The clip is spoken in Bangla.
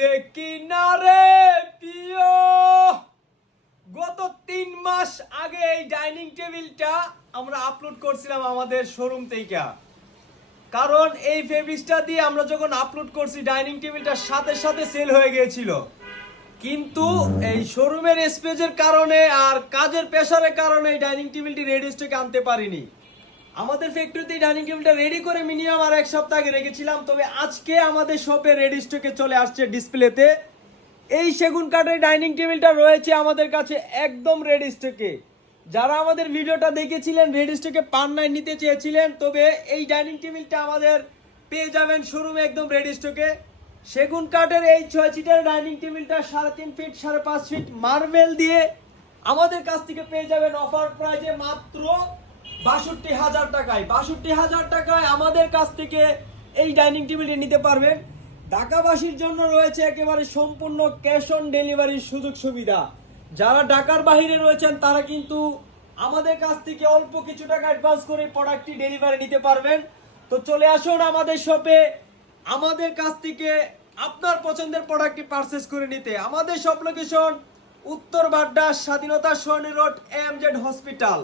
দেখি না রে প্রিয়, গত 3 মাস আগে এই ডাইনিং টেবিলটা আমরা আপলোড করছিলাম আমাদের শোরুম থেকে। কারণ এই ফেব্রিক্সটা দিয়ে আমরা যখন আপলোড করছি ডাইনিং টেবিলটার সাথে সাথে সেল হয়ে গিয়েছিল, কিন্তু এই শোরুমের স্পেসের কারণে আর কাজের প্রেসারের কারণে এই ডাইনিং টেবিলটি রেডি স্টকে আনতে পারিনি। আমাদের ফ্যাক্টরিতে ডাইনিং টেবিলটা রেডি করে মিনিমাম আর 1 সপ্তাহ আগে রেখেছিলাম, তবে আজকে আমাদের শপে রেডি স্টকে চলে আসছে ডিসপ্লেতে। এই সেগুন কাঠের ডাইনিং টেবিলটা রয়েছে আমাদের কাছে একদম রেডি স্টকে। যারা আমাদের ভিডিওটা দেখেছিলেন রেডি স্টকে পান নাই নিতে চেয়েছিলেন, তবে এই ডাইনিং টেবিলটা আমাদের পেয়ে যাবেন শোরুমে একদম রেডি স্টকে। সেগুন কাঠের এই 6 সিটের ডাইনিং টেবিলটা 3.5 ফিট 5.5 ফিট মার্বেল দিয়ে আমাদের কাছ থেকে পেয়ে যাবেন অফার প্রাইজে মাত্র 62,000 টাকায়। 62,000 টাকায় আমাদের কাছ থেকে এই ডাইনিং টেবিলটি নিতে পারবেন। ঢাকাবাসীর জন্য রয়েছে একেবারে সম্পূর্ণ ক্যাশ অন ডেলিভারির সুযোগ সুবিধা। যারা ঢাকার বাইরে রয়েছেন তারা কিন্তু আমাদের কাছ থেকে অল্প কিছু টাকা অ্যাডভান্স করে প্রোডাক্টটি ডেলিভারি নিতে পারবেন। তো চলে আসুন আমাদের শপে আমাদের কাছ থেকে আপনার পছন্দের প্রোডাক্টটি পারচেজ করে নিতে। আমাদের শপ লোকেশন উত্তর বাড্ডা, স্বাধীনতা সরণি রোড, AMZ হসপিটাল।